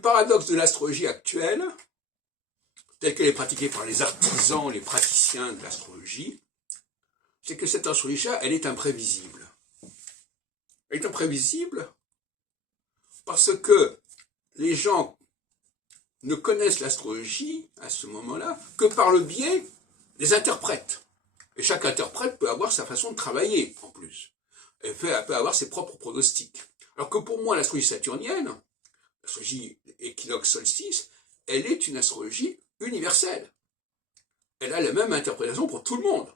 le paradoxe de l'astrologie actuelle, telle qu'elle est pratiquée par les artisans, les praticiens de l'astrologie, c'est que cette astrologie-là, elle est imprévisible. Elle est imprévisible parce que les gens ne connaissent l'astrologie à ce moment-là que par le biais des interprètes. Et chaque interprète peut avoir sa façon de travailler, en plus. Elle peut avoir ses propres pronostics. Alors que pour moi, l'astrologie saturnienne, l'astrologie équinoxe-solstice, elle est une astrologie universelle. Elle a la même interprétation pour tout le monde.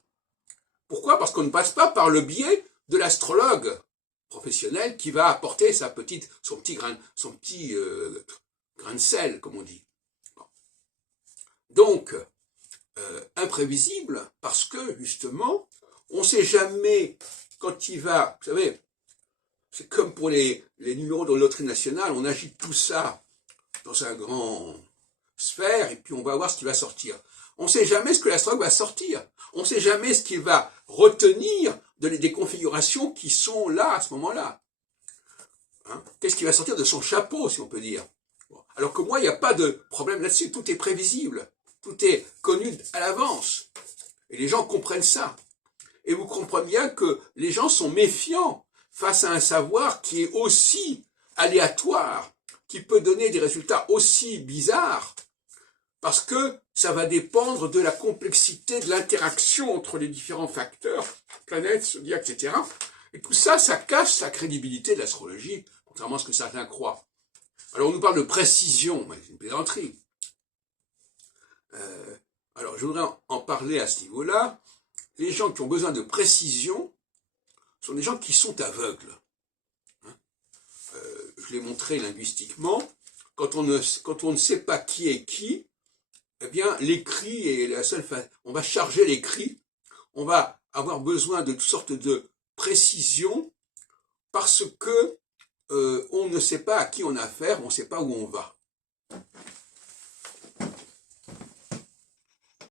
Pourquoi? Parce qu'on ne passe pas par le biais de l'astrologue professionnel qui va apporter son petit grain de sel, comme on dit. Bon. Donc, imprévisible, parce que, justement, on ne sait jamais quand il va, vous savez, c'est comme pour les numéros de la loterie nationale, on agite tout ça dans un grand sphère, et puis on va voir ce qui va sortir. On ne sait jamais ce que l'astrologue va sortir. On ne sait jamais ce qu'il va retenir des configurations qui sont là, à ce moment-là. Hein? Qu'est-ce qui va sortir de son chapeau, si on peut dire. Bon. Alors que moi, il n'y a pas de problème là-dessus. Tout est prévisible. Tout est connu à l'avance. Et les gens comprennent ça. Et vous comprenez bien que les gens sont méfiants face à un savoir qui est aussi aléatoire, qui peut donner des résultats aussi bizarres, parce que ça va dépendre de la complexité de l'interaction entre les différents facteurs, planètes, zodiaques, etc. Et tout ça, ça casse la crédibilité de l'astrologie, contrairement à ce que certains croient. Alors on nous parle de précision, mais c'est une plaisanterie. Alors je voudrais en parler à ce niveau-là. Les gens qui ont besoin de précision sont des gens qui sont aveugles. Je l'ai montré linguistiquement. Quand on ne sait pas qui est qui, eh bien, l'écrit est la seule façon. On va charger l'écrit, on va avoir besoin de toutes sortes de précisions parce que on ne sait pas à qui on a affaire, on ne sait pas où on va.